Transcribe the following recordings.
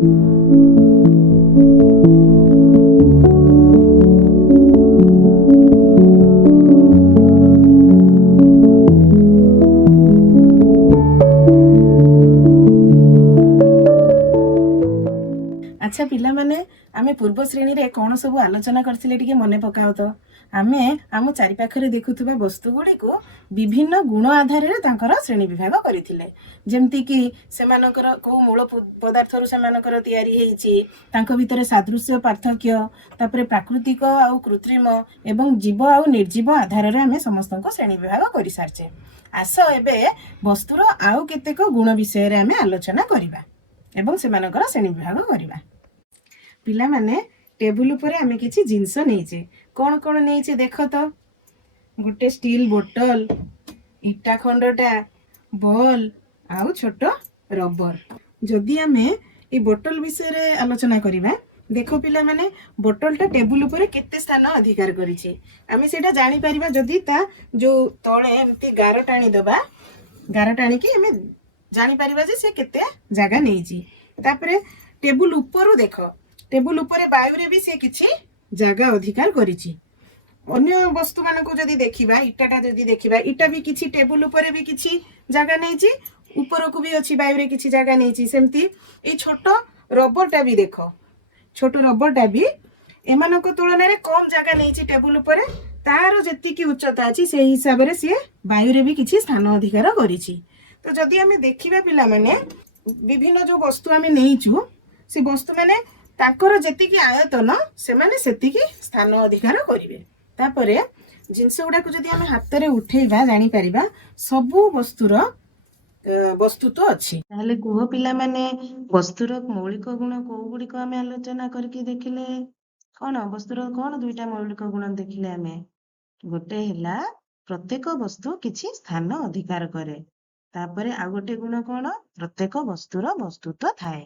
আচ্ছা ପିଲାମାନେ ଆମେ ପୂର୍ବ ଶ୍ରେଣୀରେ କ'ଣ ସବୁ ଆଲୋଚନା କରିଥିଲେ ଟିକେ ମନେ ପକାଅ ତ। ଆମେ ଆମ ଚାରିପାଖରେ ଦେଖୁଥିବା ବସ୍ତୁଗୁଡ଼ିକୁ ବିଭିନ୍ନ ଗୁଣ ଆଧାରରେ ତାଙ୍କର ଶ୍ରେଣୀ ବିଭାଗ କରିଥିଲେ। ଯେମିତିକି ସେମାନଙ୍କର କେଉଁ ମୂଳ ପଦାର୍ଥରୁ ସେମାନଙ୍କର ତିଆରି ହେଇଛି, ତାଙ୍କ ଭିତରେ ସାଦୃଶ୍ୟ ପାର୍ଥକ୍ୟ, ତାପରେ ପ୍ରାକୃତିକ ଆଉ କୃତ୍ରିମ ଏବଂ ଜୀବ ଆଉ ନିର୍ଜୀବ ଆଧାରରେ ଆମେ ସମସ୍ତଙ୍କ ଶ୍ରେଣୀ ବିଭାଗ କରିସାରିଛେ। ଆସ ଏବେ ବସ୍ତୁର ଆଉ କେତେକ ଗୁଣ ବିଷୟରେ ଆମେ ଆଲୋଚନା କରିବା ଏବଂ ସେମାନଙ୍କର ଶ୍ରେଣୀ ବିଭାଗ କରିବା। ପିଲାମାନେ ଟେବୁଲ ଉପରେ ଆମେ କିଛି ଜିନିଷ ନେଇଛେ। କ'ଣ କ'ଣ ନେଇଛେ ଦେଖ ତ। ଗୋଟେ ଷ୍ଟିଲ୍ ବୋଟଲ, ଇଟା ଖଣ୍ଡଟା, ବଲ୍ ଆଉ ଛୋଟ ରବର। ଯଦି ଆମେ এই ବୋଟଲ ବିଷୟରେ ଆଲୋଚନା କରିବା, ଦେଖ ପିଲାମାନେ ବୋଟଲଟା ଟେବୁଲ ଉପରେ କେତେ ସ୍ଥାନ ଅଧିକାର କରିଛି। ଆମେ ସେଇଟା ଜାଣିପାରିବା ଯଦି ତା ଯୋଉ ତଳେ ଏମିତି ଗାର ଟାଣିଦେବା, ଗାର ଟାଣିକି ଆମେ ଜାଣିପାରିବା ଯେ ସେ କେତେ ଜାଗା ନେଇଛି। ତାପରେ ଟେବୁଲ ଉପରୁ ଦେଖ, ଟେବୁଲ ଉପରେ ବାୟୁରେ ବି ସେ କିଛି ଜାଗା ଅଧିକାର କରିଛି। ଅନ୍ୟ ବସ୍ତୁ ମାନଙ୍କୁ ଯଦି ଦେଖିବା, ଇଟାଟା ଯଦି ଦେଖିବା, ଇଟା ବି କିଛି ଟେବୁଲ ଉପରେ ବି କିଛି ଜାଗା ନେଇଛି, ଉପରକୁ ବି ଅଛି ବାୟୁରେ କିଛି ଜାଗା ନେଇଛି। ସେମିତି ଏଇ ଛୋଟ ରବରଟା ବି ଦେଖ, ଛୋଟ ରବରଟା ବି ଏମାନଙ୍କ ତୁଳନାରେ କମ ଜାଗା ନେଇଛି ଟେବୁଲ ଉପରେ। ତାର ଯେତିକି ଉଚ୍ଚତା ଅଛି ସେଇ ହିସାବରେ ସିଏ ବାୟୁରେ ବି କିଛି ସ୍ଥାନ ଅଧିକାର କରିଛି। ତ ଯଦି ଆମେ ଦେଖିବା ପିଲାମାନେ, ବିଭିନ୍ନ ଯୋଉ ବସ୍ତୁ ଆମେ ନେଇଛୁ, ସେ ବସ୍ତୁ ମାନେ ତାଙ୍କର ଯେତିକି ଆୟତନ ସେମାନେ ସେତିକି ସ୍ଥାନ ଅଧିକାର କରିବେ। ତାପରେ ଜିନିଷ ଗୁଡାକୁ ଯଦି ଆମେ ହାତରେ ଉଠେଇବା ଜାଣିପାରିବା ସବୁ ବସ୍ତୁର ବସ୍ତୁତ୍ୱ ଅଛି। ତାହେଲେ କୁହ ପିଲାମାନେ, ବସ୍ତୁର ମୌଳିକ ଗୁଣ କୋଉ ଗୁଡିକ ଆମେ ଆଲୋଚନା କରିକି ଦେଖିଲେ? କ'ଣ ବସ୍ତୁର କ'ଣ ଦୁଇଟା ମୌଳିକ ଗୁଣ ଦେଖିଲେ ଆମେ? ଗୋଟେ ହେଲା ପ୍ରତ୍ୟେକ ବସ୍ତୁ କିଛି ସ୍ଥାନ ଅଧିକାର କରେ। ତାପରେ ଆଉ ଗୋଟେ ଗୁଣ କ'ଣ? ପ୍ରତ୍ୟେକ ବସ୍ତୁର ବସ୍ତୁତ୍ୱ ଥାଏ।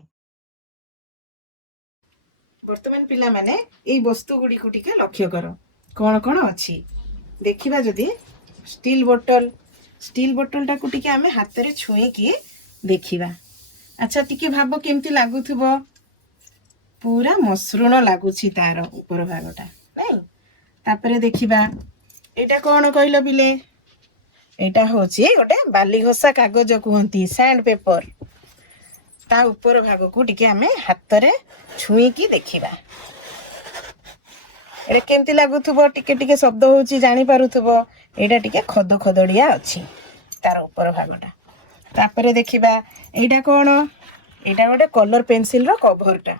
ବର୍ତ୍ତମାନ ପିଲାମାନେ ଏଇ ବସ୍ତୁ ଗୁଡ଼ିକୁ ଟିକେ ଲକ୍ଷ୍ୟ କର, କ'ଣ କ'ଣ ଅଛି ଦେଖିବା। ଯଦି ଷ୍ଟିଲ୍ ବୋଟଲଟାକୁ ଟିକେ ଆମେ ହାତରେ ଛୁଇଁକି ଦେଖିବା। ଆଚ୍ଛା ଟିକେ ଭାବ କେମିତି ଲାଗୁଥିବ। ପୁରା ମସୃଣ ଲାଗୁଛି ତାର ଉପର ଭାଗଟା, ନାଇଁ? ତାପରେ ଦେଖିବା, ଏଇଟା କ'ଣ କହିଲ ପିଲେ? ଏଇଟା ହଉଛି ଗୋଟେ ବାଲିଘଷା କାଗଜ କୁହନ୍ତି, ସ୍ୟାଣ୍ଡ ପେପର। ତା ଉପର ଭାଗକୁ ଟିକେ ଆମେ ହାତରେ ଛୁଇଁକି ଦେଖିବା। ଏଇଟା କେମିତି ଲାଗୁଥିବ? ଟିକେ ଟିକେ ଶବ୍ଦ ହଉଛି, ଜାଣିପାରୁଥିବ। ଏଇଟା ଟିକେ ଖଦଡିଆ ଅଛି ତାର ଉପର ଭାଗଟା। ତାପରେ ଦେଖିବା, ଏଇଟା କ'ଣ? ଏଇଟା ଗୋଟେ କଲର ପେନ୍ସିଲର କଭରଟା,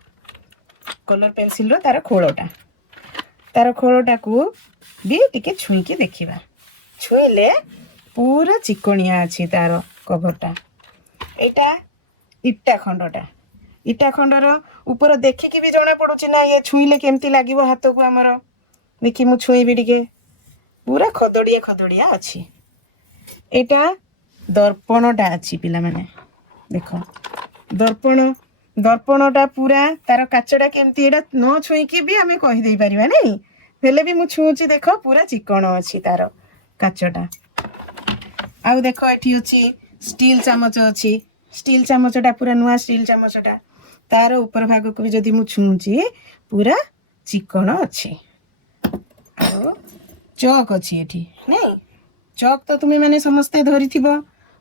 କଲର ପେନ୍ସିଲର ତାର ଖୋଳଟା। ତାର ଖୋଳଟାକୁ ବି ଟିକେ ଛୁଇଁକି ଦେଖିବା। ଛୁଇଁଲେ ପୁରା ଚିକଣିଆ ଅଛି ତାର କଭରଟା। ଏଇଟା ଇଟା ଖଣ୍ଡଟା, ଇଟା ଖଣ୍ଡର ଉପର ଦେଖିକି ବି ଜଣା ପଡୁଛି ନା ଇଏ ଛୁଇଁଲେ କେମିତି ଲାଗିବ ହାତକୁ ଆମର। ଦେଖି ମୁଁ ଛୁଇଁବି ଟିକେ, ପୁରା ଖଦଡିଆ ଅଛି। ଏଇଟା ଦର୍ପଣଟା ଅଛି ପିଲାମାନେ, ଦେଖ ଦର୍ପଣଟା ପୁରା ତାର କାଚଟା କେମିତି, ଏଇଟା ନ ଛୁଇଁକି ବି ଆମେ କହିଦେଇ ପାରିବା ନାଇଁ, ହେଲେ ବି ମୁଁ ଛୁଉଁଛି। ଦେଖ ପୁରା ଚିକଣ ଅଛି ତାର କାଚଟା। ଆଉ ଦେଖ ଏଠି ଅଛି ଷ୍ଟିଲ୍ ଚାମଚ ଅଛି। ଷ୍ଟିଲ୍ ଚାମଚଟା ପୁରା ନୂଆ ଷ୍ଟିଲ୍ ଚାମଚଟା, ତାର ଉପର ଭାଗକୁ ବି ଯଦି ମୁଁ ଛୁଉଁଛି ପୁରା ଚିକଣ ଅଛି। ଆଉ ଚକ୍ ଅଛି ଏଠି, ନାଇଁ? ଚକ୍ ତ ତୁମେ ମାନେ ସମସ୍ତେ ଧରିଥିବ।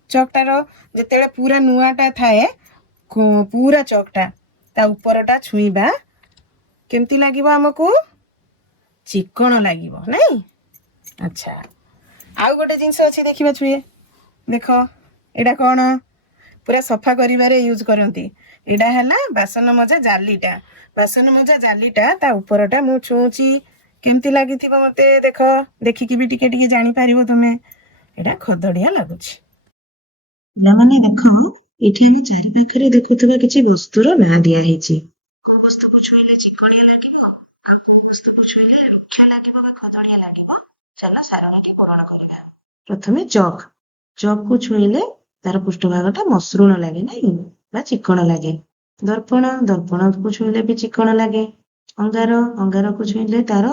ଚକ୍ଟାର ଯେତେବେଳେ ପୁରା ନୂଆଟା ଥାଏ, ପୁରା ଚକ୍ଟା ତା ଉପରଟା ଛୁଇଁବା କେମିତି ଲାଗିବ ଆମକୁ? ଚିକଣ ଲାଗିବ, ନାଇଁ? ଆଚ୍ଛା, ଆଉ ଗୋଟେ ଜିନିଷ ଅଛି ଦେଖିବା, ଛୁଏ ଦେଖ। ଏଇଟା କ'ଣ? ପୁରା ସଫା କରିବାରେ ୟୁଜ୍ କରନ୍ତି। ଏଇଟା ହେଲା ବାସନ ମଜା ଜାଲିଟା। ବାସନ ମଜା ଜାଲିଟା ତା ଉପରଟା ମୁଁ ଛୁଉଁଛି, କେମିତି ଲାଗିଥିବ ମତେ ଦେଖ। ଦେଖିକି ବି ଟିକେ ଟିକେ ଜାଣିପାରିବ ତମେ, ଏଇଟା ଖଦଡିଆ ଲାଗୁଛି। ପିଲାମାନେ ଦେଖ, ଏଠି ଆମେ ଚାରି ପାଖରେ ଦେଖୁଥିବା କିଛି ବସ୍ତୁର ନାଁ ଦିଆହେଇଛି। କୋଉ ବସ୍ତୁକୁ ଛୁଇଁଲେ ଚିକଣିଆ ଲାଗିବ, ଆଉ କୋଉ ବସ୍ତୁକୁ ଛୁଇଁଲେ ରୁକ୍ଷ ଲାଗିବ ବା ଖଦଡିଆ ଲାଗିବ। ଚାଲ ସାରଣୀଟି ପୂରଣ କରିବା। ପ୍ରଥମେ ଚକ୍କୁ ଛୁଇଁଲେ ତାର ପୃଷ୍ଠଭାଗଟା ମସୃଣ ଲାଗେ, ନାଇଁ, ବା ଚିକଣ ଲାଗେ। ଦର୍ପଣକୁ ଛୁଇଁଲେ ବି ଚିକଣ ଲାଗେ। ଅଙ୍ଗାରକୁ ଛୁଇଁଲେ ତାର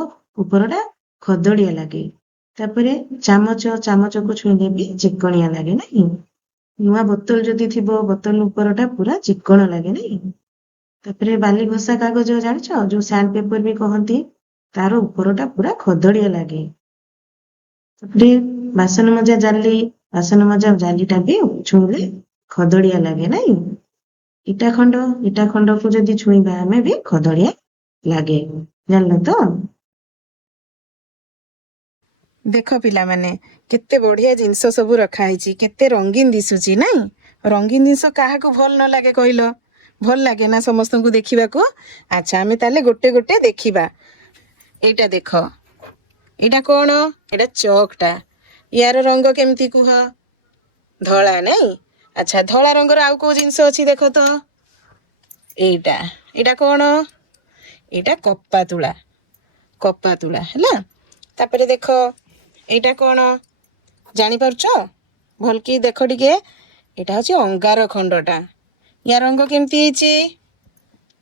ଉପରଟା ଖଦଡିଆ ଲାଗେ। ତାପରେ ଚାମଚକୁ ଛୁଇଁଲେ ବି ଚିକଣିଆ ଲାଗେ, ନାଇଁ? ନୂଆ ବୋତଲ ଯଦି ଥିବ, ବୋତଲ ଉପରଟା ପୁରା ଚିକଣ ଲାଗେ, ନାଇଁ? ତାପରେ ବାଲି ଘଷା କାଗଜ ଜାଣିଛ, ଯୋଉ ସ୍ୟାଣ୍ଡ ପେପର ବି କହନ୍ତି, ତାର ଉପରଟା ପୁରା ଖଦଡିଆ ଲାଗେ। ତାପରେ ବାସନ ମଜା ଜାଲି, ବାସନ ମଜା ଜାଲିଟା ବି ଛୁଇଁଲେ ଖଦଡିଆ ଲାଗେ ନାଇଁ। ଇଟା ଖଣ୍ଡକୁ ଯଦି ଛୁଇଁବା ଆମେ ବି ଖଦଡିଆ ଲାଗେ, ଜାଣିଲ ତ? ଦେଖ ପିଲାମାନେ, କେତେ ବଢିଆ ଜିନିଷ ସବୁ ରଖା ହେଇଛି, କେତେ ରଙ୍ଗୀନ ଦିଶୁଛି ନାଇଁ। ରଙ୍ଗୀନ ଜିନିଷ କାହାକୁ ଭଲ ନ ଲାଗେ କହିଲ? ଭଲ ଲାଗେ ନା ସମସ୍ତଙ୍କୁ ଦେଖିବାକୁ। ଆଚ୍ଛା, ଆମେ ତାହେଲେ ଗୋଟେ ଗୋଟେ ଦେଖିବା। ଏଇଟା ଦେଖ, ଏଇଟା କଣ? ଏଇଟା ଚକଟା। ୟାର ରଙ୍ଗ କେମିତି କୁହ? ଧଳା ନାଇଁ। ଆଚ୍ଛା, ଧଳା ରଙ୍ଗର ଆଉ କୋଉ ଜିନିଷ ଅଛି ଦେଖ ତ? ଏଇଟା ଏଇଟା କଣ? ଏଇଟା କପା ତୁଳା। କପା ତୁଳା ହେଲା। ତାପରେ ଦେଖ, ଏଇଟା କଣ ଜାଣିପାରୁଛ? ଭଲକି ଦେଖ ଟିକେ। ଏଇଟା ହଉଛି ଅଙ୍ଗାର ଖଣ୍ଡଟା। ୟା ରଙ୍ଗ କେମିତି ହେଇଛି?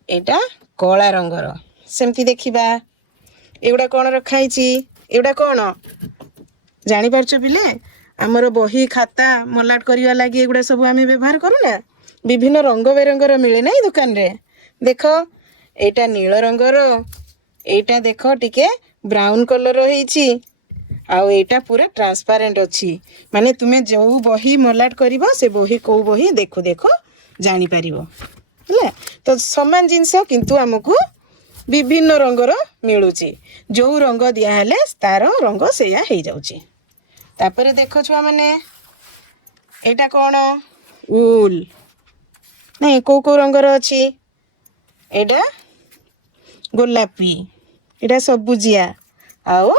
ଏଇଟା କଳା ରଙ୍ଗର। ସେମିତି ଦେଖିବା, ଏଗୁଡା କଣ ରଖା ହେଇଛି? ଏଗୁଡା କଣ ଜାଣିପାରୁଛ ପିଲେ? ଆମର ବହି ଖାତା ମଲାଟ କରିବା ଲାଗି ଏଗୁଡା ସବୁ ଆମେ ବ୍ୟବହାର କରୁନା। ବିଭିନ୍ନ ରଙ୍ଗ ବେରଙ୍ଗର ମିଳେ ନାଇଁ ଦୋକାନରେ। ଦେଖ, ଏଇଟା ନୀଳ ରଙ୍ଗର, ଏଇଟା ଦେଖ ଟିକେ ବ୍ରାଉନ କଲର ହେଇଛି, ଆଉ ଏଇଟା ପୁରା ଟ୍ରାନ୍ସପାରେଣ୍ଟ ଅଛି। ମାନେ ତୁମେ ଯୋଉ ବହି ମଲାଟ କରିବ, ସେ ବହି କୋଉ ବହି ଦେଖୁ ଦେଖୁ ଜାଣିପାରିବ ହେଲା। ତ ସମାନ ଜିନିଷ କିନ୍ତୁ ଆମକୁ ବିଭିନ୍ନ ରଙ୍ଗର ମିଳୁଛି। ଯୋଉ ରଙ୍ଗ ଦିଆହେଲେ ତାର ରଙ୍ଗ ସେଇଆ ହେଇଯାଉଛି। ତାପରେ ଦେଖ ଛୁଆମାନେ, ଏଇଟା କଣ? ଉଲ୍ ନାଇଁ, କୋଉ କୋଉ ରଙ୍ଗର ଅଛି? ଏଇଟା ଗୋଲାପୀ, ଏଇଟା ସବୁଜିଆ, ଆଉ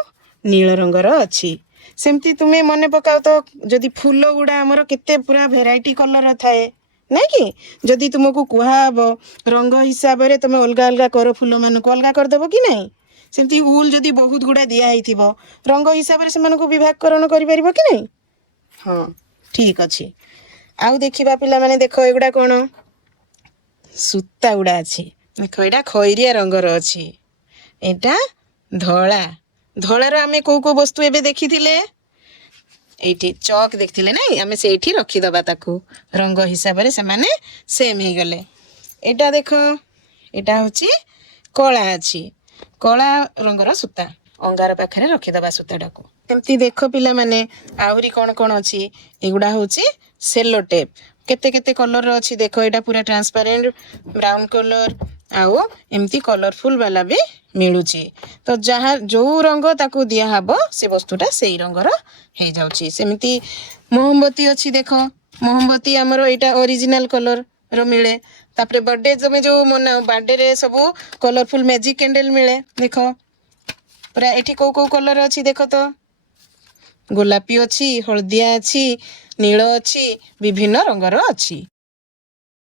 ନୀଳ ରଙ୍ଗର ଅଛି। ସେମିତି ତୁମେ ମନେ ପକାଅ ତ, ଯଦି ଫୁଲ ଗୁଡା ଆମର କେତେ ପୁରା ଭେରାଇଟି କଲର ଥାଏ ନାଇଁ କି? ଯଦି ତୁମକୁ କୁହାହବ ରଙ୍ଗ ହିସାବରେ ତମେ ଅଲଗା ଅଲଗା କର, ଫୁଲମାନଙ୍କୁ ଅଲଗା କରିଦେବ କି ନାହିଁ? ସେମିତି ଉଲ୍ ଯଦି ବହୁତ ଗୁଡ଼ା ଦିଆ ହେଇଥିବ, ରଙ୍ଗ ହିସାବରେ ସେମାନଙ୍କୁ ବିଭାଗକରଣ କରିପାରିବ କି ନାହିଁ? ହଁ, ଠିକ ଅଛି। ଆଉ ଦେଖିବା ପିଲାମାନେ, ଦେଖ ଏଗୁଡା କଣ? ସୂତା ଗୁଡା ଅଛି। ଦେଖ, ଏଇଟା ଖଇରିଆ ରଙ୍ଗର ଅଛି। ଏଇଟା ଧଳା। ଧଳାର ଆମେ କୋଉ କୋଉ ବସ୍ତୁ ଏବେ ଦେଖିଥିଲେ? ଏଇଠି ଚକ୍ ଦେଖିଥିଲେ ନାଇଁ। ଆମେ ସେଇଠି ରଖିଦବା ତାକୁ, ରଙ୍ଗ ହିସାବରେ ସେମାନେ ସେମ୍ ହେଇଗଲେ। ଏଇଟା ଦେଖ, ଏଇଟା ହଉଛି କଳା ଅଛି। କଳା ରଙ୍ଗର ସୂତା, ଅଙ୍ଗାର ପାଖରେ ରଖିଦବା ସୂତାଟାକୁ। ଏମିତି ଦେଖ ପିଲାମାନେ, ଆହୁରି କଣ କଣ ଅଛି? ଏଗୁଡା ହଉଛି ସେଲୋ ଟେପ୍। କେତେ କେତେ କଲର ଅଛି ଦେଖ। ଏଇଟା ପୁରା ଟ୍ରାନ୍ସପାରେଣ୍ଟ, ବ୍ରାଉନ କଲର, ଆଉ ଏମିତି କଲରଫୁଲ ବାଲା ବି ମିଳୁଛି। ତ ଯାହା ଯୋଉ ରଙ୍ଗ ତାକୁ ଦିଆହବ, ସେ ବସ୍ତୁଟା ସେଇ ରଙ୍ଗର ହେଇଯାଉଛି। ସେମିତି ମହମବତୀ ଅଛି ଦେଖ। ମହମବତୀ ଆମର ଏଇଟା ଅରିଜିନାଲ କଲର ର ମିଳେ। ତାପରେ ବର୍ଥଡେ ତମେ ଯୋଉ ମନାଅ, ବାର୍ଥଡେରେ ସବୁ କଲରଫୁଲ ମ୍ୟାଜିକ କ୍ୟାଣ୍ଡେଲ ମିଳେ। ଦେଖ, ପୁରା ଏଠି କୋଉ କୋଉ କଲର ଅଛି ଦେଖ ତ? ଗୋଲାପୀ ଅଛି, ହଳଦିଆ ଅଛି, ନୀଳ ଅଛି, ବିଭିନ୍ନ ରଙ୍ଗର ଅଛି।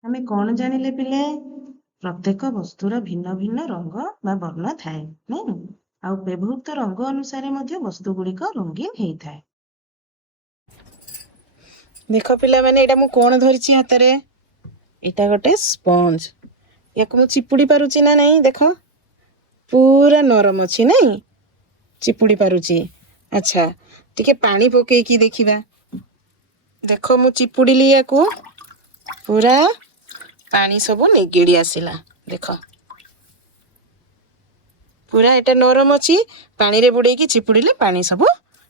ଆମେ କଣ ଜାଣିଲେ ପିଲେ? ପ୍ରତ୍ୟେକ ବସ୍ତୁର ଭିନ୍ନ ଭିନ୍ନ ରଙ୍ଗ ବା ବର୍ଣ୍ଣ ଥାଏ ନାଇଁ। ଆଉ ବ୍ୟବହୃତ ରଙ୍ଗ ଅନୁସାରେ ମଧ୍ୟ ବସ୍ତୁ ଗୁଡ଼ିକ ରଙ୍ଗୀନ ହେଇଥାଏ। ଦେଖ ପିଲାମାନେ, ଏଇଟା ମୁଁ କଣ ଧରିଛି ହାତରେ? ଏଇଟା ଗୋଟେ ସ୍ପଞ୍ଜ। ୟାକୁ ମୁଁ ଚିପୁଡ଼ି ପାରୁଛି ନା ନାଇଁ? ଦେଖ, ପୁରା ନରମ ଅଛି ନାଇଁ, ଚିପୁଡ଼ି ପାରୁଛି। ଆଚ୍ଛା, ଟିକେ ପାଣି ପକେଇକି ଦେଖିବା। ଦେଖ, ମୁଁ ଚିପୁଡ଼ିଲି ୟାକୁ, ପୁରା ପାଣି ସବୁ ନିଗିଡ଼ି ଆସିଲା। ଦେଖ, ପୁରା ଏଟା ନରମ ଅଛି। ପାଣିରେ ବୁଡେଇକି ଚିପୁଡ଼ିଲେ ପାଣି ସବୁ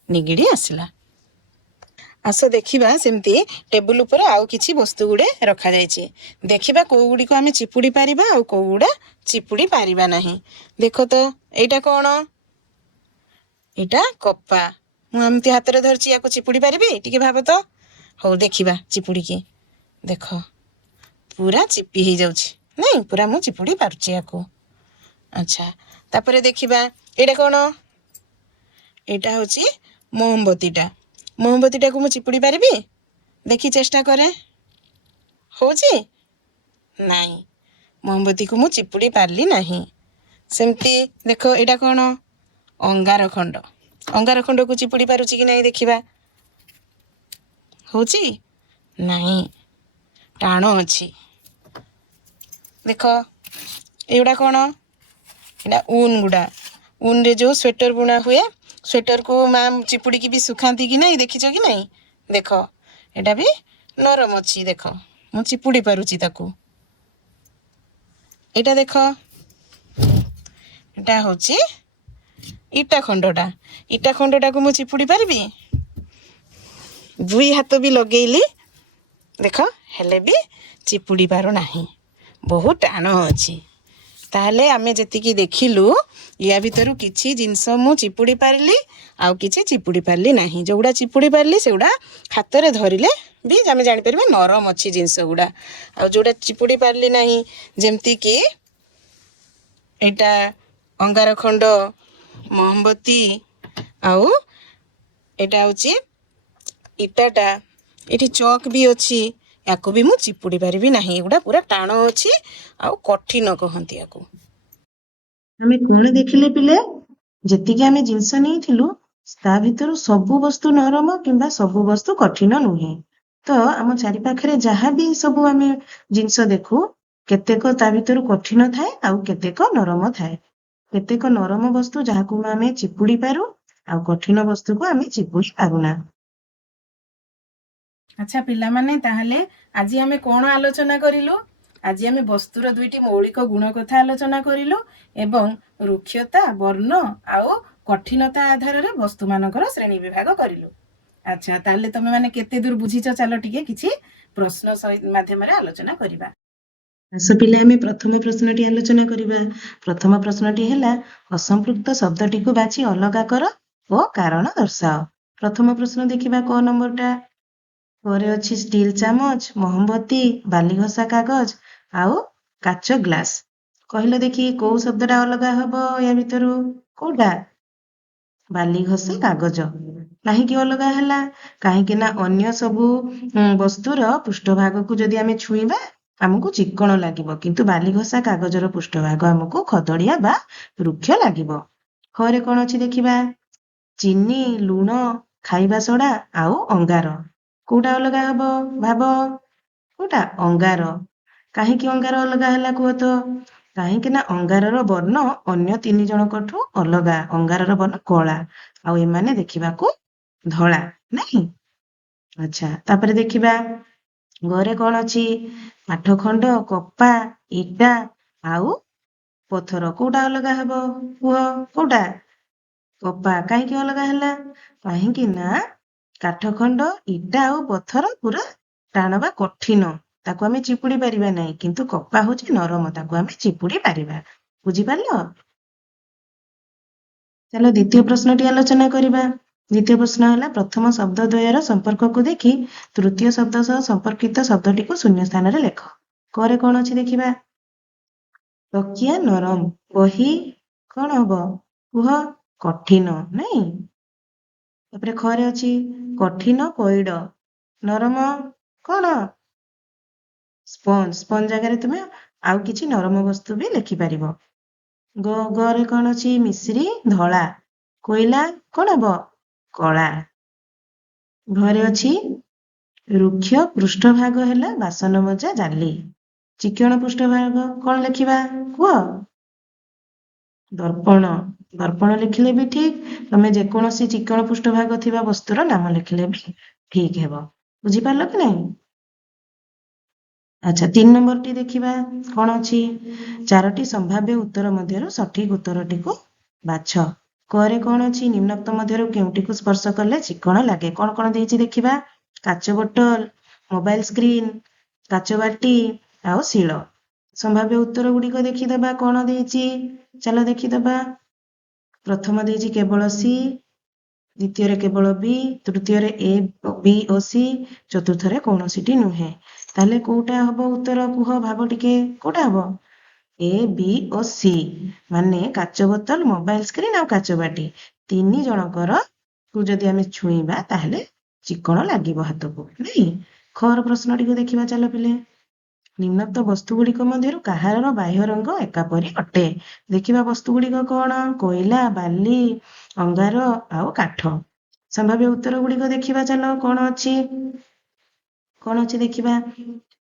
ନିଗିଡ଼ି ଆସିଲା। ଆସ ଦେଖିବା, ସେମିତି ଟେବୁଲ ଉପରେ ଆଉ କିଛି ବସ୍ତୁ ଗୁଡେ ରଖାଯାଇଛି। ଦେଖିବା କୋଉ ଗୁଡ଼ିକ ଆମେ ଚିପୁଡ଼ି ପାରିବା, ଆଉ କୋଉ ଗୁଡ଼ା ଚିପୁଡ଼ି ପାରିବା ନାହିଁ। ଦେଖ ତ, ଏଇଟା କଣ? ଏଇଟା କପା। ମୁଁ ଏମିତି ହାତରେ ଧରିଛି, ୟାକୁ ଚିପୁଡ଼ି ପାରିବି? ଟିକେ ଭାବ ତ। ହଉ, ଦେଖିବା ଚିପୁଡ଼ିକି। ଦେଖ, ପୁରା ଚିପି ହେଇଯାଉଛି ନାଇଁ, ପୁରା ମୁଁ ଚିପୁଡ଼ି ପାରୁଛି ୟାକୁ। ଆଚ୍ଛା, ତାପରେ ଦେଖିବା, ଏଇଟା କଣ? ଏଇଟା ହଉଛି ମହମବତୀଟା। ମହମବତୀଟାକୁ ମୁଁ ଚିପୁଡ଼ି ପାରିବି? ଦେଖି ଚେଷ୍ଟା କରେ। ହଉଛି? ନାଇଁ, ମହମବତୀକୁ ମୁଁ ଚିପୁଡ଼ି ପାରିଲି ନାହିଁ। ସେମିତି ଦେଖ, ଏଇଟା କଣ? ଅଙ୍ଗାରଖଣ୍ଡ। ଅଙ୍ଗାରଖଣ୍ଡକୁ ଚିପୁଡ଼ି ପାରୁଛି କି ନାହିଁ ଦେଖିବା। ହଉଛି? ନାହିଁ, ଟାଣ ଅଛି। ଦେଖ, ଏଗୁଡ଼ା କଣ? ଏଇଟା ଉନ୍ ଗୁଡ଼ା। ଉନ୍ରେ ଯେଉଁ ସ୍ୱେଟର ବୁଣା ହୁଏ, ସ୍ୱେଟରକୁ ମା ଚିପୁଡ଼ିକି ବି ଶୁଖାନ୍ତି କି ନାହିଁ, ଦେଖିଛ କି ନାହିଁ? ଦେଖ, ଏଇଟା ବି ନରମ ଅଛି। ଦେଖ, ମୁଁ ଚିପୁଡ଼ି ପାରୁଛି ତାକୁ। ଏଇଟା ଦେଖ, ଏଇଟା ହେଉଛି ଇଟା ଖଣ୍ଡଟା। ଇଟା ଖଣ୍ଡଟାକୁ ମୁଁ ଚିପୁଡ଼ି ପାରିବି? ଦୁଇ ହାତ ବି ଲଗେଇଲି, ଦେଖ, ହେଲେ ବି ଚିପୁଡ଼ି ପାରୁନାହିଁ, ବହୁତ ଟାଣ ଅଛି। ତାହେଲେ ଆମେ ଯେତିକି ଦେଖିଲୁ, ୟା ଭିତରୁ କିଛି ଜିନିଷ ମୁଁ ଚିପୁଡ଼ି ପାରିଲି, ଆଉ କିଛି ଚିପୁଡ଼ି ପାରିଲି ନାହିଁ। ଯେଉଁଗୁଡ଼ା ଚିପୁଡ଼ି ପାରିଲି ସେଗୁଡ଼ା ହାତରେ ଧରିଲେ ବି ଆମେ ଜାଣିପାରିବା ନରମ ଅଛି ଜିନିଷ ଗୁଡ଼ା। ଆଉ ଯେଉଁଟା ଚିପୁଡ଼ି ପାରିଲି ନାହିଁ, ଯେମିତିକି ଏଇଟା ଅଙ୍ଗାରଖଣ୍ଡ, ମହମବତୀ, ଆଉ ଏଇଟା ହେଉଛି ଇଟାଟା, ଏଠି ଚକ୍ ବି ଅଛି, ୟାକୁ ବି ମୁଁ ଚିପୁଡ଼ି ପାରିବି ନାହିଁ। ଏଗୁଡ଼ା ପୁରା ଟାଣ ଅଛି ଆଉ କଠିନ କହନ୍ତି ୟାକୁ। ଆମେ କଣ ଦେଖିଲେ ପିଲେ? ଯେତିକି ଆମେ ଜିନିଷ ନେଇଥିଲୁ ତା ଭିତରୁ ସବୁ ବସ୍ତୁ ନରମ କିମ୍ବା ସବୁ ବସ୍ତୁ କଠିନ ନୁହେଁ। ତ ଆମ ଚାରିପାଖରେ ଯାହା ବି ସବୁ ଆମେ ଜିନିଷ ଦେଖୁ, କେତେକ ତା ଭିତରୁ କଠିନ ଥାଏ ଆଉ କେତେକ ନରମ ଥାଏ। କେତେକ ନରମ ବସ୍ତୁ ଯାହାକୁ ଆମେ ଚିପୁଡ଼ି ପାରୁ, ଆଉ କଠିନ ବସ୍ତୁକୁ ଆମେ ଚିପୁଡ଼ି ପାରୁନା। ଆଚ୍ଛା ପିଲାମାନେ, ତାହେଲେ ଆଜି ଆମେ କ'ଣ ଆଲୋଚନା କରିଲୁ? ଆଜି ଆମେ ବସ୍ତୁର ଦୁଇଟି ମୌଳିକ ଗୁଣ କଥା ଆଲୋଚନା କରିଲୁ ଏବଂ ରୁକ୍ଷତା, ବର୍ଣ୍ଣ ଆଉ କଠିନତା ଆଧାରରେ ବସ୍ତୁମାନଙ୍କର ଶ୍ରେଣୀ ବିଭାଗ କରିଲୁ। ଆଚ୍ଛା, ତାହେଲେ ତମେ ମାନେ କେତେ ଦୂର ବୁଝିଛ? ଚାଲ ଟିକେ କିଛି ପ୍ରଶ୍ନ ମାଧ୍ୟମରେ ଆଲୋଚନା କରିବା। ଆସ ପିଲା, ଆମେ ପ୍ରଥମ ପ୍ରଶ୍ନଟି ଆଲୋଚନା କରିବା। ପ୍ରଥମ ପ୍ରଶ୍ନଟି ହେଲା, ଅସମ୍ପୃକ୍ତ ଶବ୍ଦଟିକୁ ବାଛି ଅଲଗା କର ଓ କାରଣ ଦର୍ଶାଅ। ପ୍ରଥମ ପ୍ରଶ୍ନ ଦେଖିବା, କ ନମ୍ବରଟା। ପରେ ଅଛି ଷ୍ଟିଲ୍ ଚାମଚ, ମହମବତୀ, ବାଲିଘଷା କାଗଜ ଆଉ କାଚ ଗ୍ଲାସ। କହିଲ ଦେଖି, କୋଉ ଶବ୍ଦଟା ଅଲଗା ହବ ୟା ଭିତରୁ? କୋଉଟା? ବାଲିଘଷା କାଗଜ। କାହିଁକି ଅଲଗା ହେଲା? କାହିଁକି ନା ଅନ୍ୟ ସବୁ ବସ୍ତୁର ପୃଷ୍ଠଭାଗକୁ ଯଦି ଆମେ ଛୁଇଁବା ଆମକୁ ଚିକ୍କଣ ଲାଗିବ, କିନ୍ତୁ ବାଲିଘଷା କାଗଜର ପୃଷ୍ଠଭାଗ ଆମକୁ ଖଦଡିଆ ବା ରୁକ୍ଷ ଲାଗିବ। ଘରେ କ'ଣ ଅଛି ଦେଖିବା? ଚିନି, ଲୁଣ, ଖାଇବା ସୋଡ଼ା ଆଉ ଅଙ୍ଗାର। କୋଉଟା ଅଲଗା ହବ? ଭାବ, କୋଉଟା? ଅଙ୍ଗାର। କାହିଁକି ଅଙ୍ଗାର ଅଲଗା ହେଲା କୁହ ତ? କାହିଁକି ନା ଅଙ୍ଗାରର ବର୍ଣ୍ଣ ଅନ୍ୟ 3 ଜଣଙ୍କଠୁ ଅଲଗା। ଅଙ୍ଗାରର ବର୍ଣ୍ଣ କଳା ଆଉ ଏମାନେ ଦେଖିବାକୁ ଧଳା, ନାଇଁ? ଆଚ୍ଛା, ତାପରେ ଦେଖିବା ଘରେ କ'ଣ ଅଛି? କାଠଖଣ୍ଡ, କପା, ଇଟା ଆଉ ପଥର। କୋଉଟା ଅଲଗା ହବ କୁହ? କୋଉଟା? କପା। କାହିଁକି ଅଲଗା ହେଲା? କାହିଁକି ନା କାଠଖଣ୍ଡ, ଇଟା ଆଉ ପଥର ପୁରା ଟାଣ ବା କଠିନ, ତାକୁ ଆମେ ଚିପୁଡ଼ି ପାରିବା ନାହିଁ, କିନ୍ତୁ କପା ହଉଛି ନରମ, ତାକୁ ଆମେ ଚିପୁଡ଼ି ପାରିବା। ବୁଝିପାରିଲ? ଚାଲ ଦ୍ୱିତୀୟ ପ୍ରଶ୍ନଟି ଆଲୋଚନା କରିବା। ଦ୍ୱିତୀୟ ପ୍ରଶ୍ନ ହେଲା, ପ୍ରଥମ ଶବ୍ଦ ଦ୍ୱୟର ସମ୍ପର୍କକୁ ଦେଖି ତୃତୀୟ ଶବ୍ଦ ସହ ସମ୍ପର୍କିତ ଶବ୍ଦଟିକୁ ଶୂନ୍ୟ ସ୍ଥାନରେ ଲେଖ। କରେ କ'ଣ ଅଛି ଦେଖିବା? ତକିଆ ନରମ, ବହି କ'ଣ ହବ କୁହ? କଠିନ, ନାଇଁ? ତାପରେ ଖରେ ଅଛି କଠିନ ପଇଡ଼, ନରମ କ'ଣ? ସ୍ପଞ୍ଜ। ସ୍ପଞ୍ଜ ଜାଗାରେ ତୁମେ ଆଉ କିଛି ନରମ ବସ୍ତୁ ବି ଲେଖିପାରିବ। ଗରେ କ'ଣ ଅଛି? ମିଶ୍ରି ଧଳା, କୋଇଲା କ'ଣ ହବ? କଳା। ଘରେ ଅଛି ରୁକ୍ଷ ପୃଷ୍ଠଭାଗ ହେଲା ବାସନ ମଜା ଜାଲି, ଚିକ୍କଣ ପୃଷ୍ଠଭାଗ କ'ଣ ଲେଖିବା କୁହ? ଦର୍ପଣ। ଦର୍ପଣ ଲେଖିଲେ ବି ଠିକ, ତମେ ଯେକୌଣସି ଚିକ୍କଣ ପୃଷ୍ଠଭାଗ ଥିବା ବସ୍ତୁର ନାମ ଲେଖିଲେ ବି ଠିକ ହେବ। ବୁଝିପାରିଲ କି ନାହିଁ? ଆଚ୍ଛା, 3 ନମ୍ବରଟି ଦେଖିବା କ'ଣ ଅଛି? 4ଟି ସମ୍ଭାବ୍ୟ ଉତ୍ତର ମଧ୍ୟରୁ ସଠିକ ଉତ୍ତରଟିକୁ ବାଛ। କରେ କ'ଣ ଅଛି? ନିମ୍ନୋକ୍ତ ମଧ୍ୟରୁ କେଉଁଟିକୁ ସ୍ପର୍ଶ କଲେ ଚିକ୍କଣ ଲାଗେ? କ'ଣ କ'ଣ ଦେଇଛି ଦେଖିବା? କାଚ ବୋଟଲ, ମୋବାଇଲ ସ୍କ୍ରିନ, କାଚ ବାଟି ଆଉ ଶିଳ। ସମ୍ଭାବ୍ୟ ଉତ୍ତର ଗୁଡ଼ିକ ଦେଖିଦେବା, କ'ଣ ଦେଇଛି? ଚାଲ ଦେଖିଦେବା। ପ୍ରଥମ ଦେଇଛି କେବଳ ସି, ଦ୍ୱିତୀୟରେ କେବଳ ବି, ତୃତୀୟରେ ଏ, ବି ଓ ସି, ଚତୁର୍ଥରେ କୌଣସିଟି ନୁହେଁ। ତାହେଲେ କୋଉଟା ହବ ଉତ୍ତର କୁହ? ଭାବ ଟିକେ, କୋଉଟା ହବ? ଏ, ବି ଓ ସି, ମାନେ କାଚ ବୋତଲ, ମୋବାଇଲ ସ୍କ୍ରିନ ଆଉ କାଚ ବାଟି 3 ଜଣଙ୍କର କୁ ଯଦି ଆମେ ଛୁଇଁବା ତାହେଲେ ଚିକ୍କଣ ଲାଗିବ ହାତକୁ, ନାଇଁ? ଖର ପ୍ରଶ୍ନଟିକୁ ଦେଖିବା ଚାଲ ପିଲେ। ନିମ୍ନୋକ୍ତ ବସ୍ତୁ ଗୁଡ଼ିକ ମଧ୍ୟରୁ କାହାର ବାହ୍ୟ ରଙ୍ଗ ଏକାପରି ଅଟେ? ଦେଖିବା ବସ୍ତୁ ଗୁଡ଼ିକ କ'ଣ? କୋଇଲା, ବାଲି, ଅଙ୍ଗାର ଆଉ କାଠ। ସମ୍ଭାବ୍ୟ ଉତ୍ତର ଗୁଡ଼ିକ ଦେଖିବା ଚାଲ, କ'ଣ ଅଛି? କ'ଣ ଅଛି ଦେଖିବା?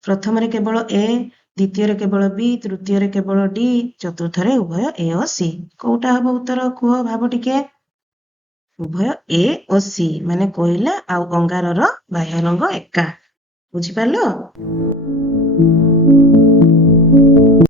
ପ୍ରଥମରେ କେବଳ ଏ, ଦ୍ୱିତୀୟରେ କେବଳ ବି, ତୃତୀୟରେ କେବଳ ଡି, ଚତୁର୍ଥରେ ଉଭୟ ଏ ଓ ସି। କୋଉଟା ହବ ଉତ୍ତର କୁହ? ଭାବ ଟିକେ। ଉଭୟ ଏ ଓ ସି, ମାନେ କୋଇଲା ଆଉ ଅଙ୍ଗାରର ବାହ୍ୟ ରଙ୍ଗ ଏକା। ବୁଝିପାରିଲ?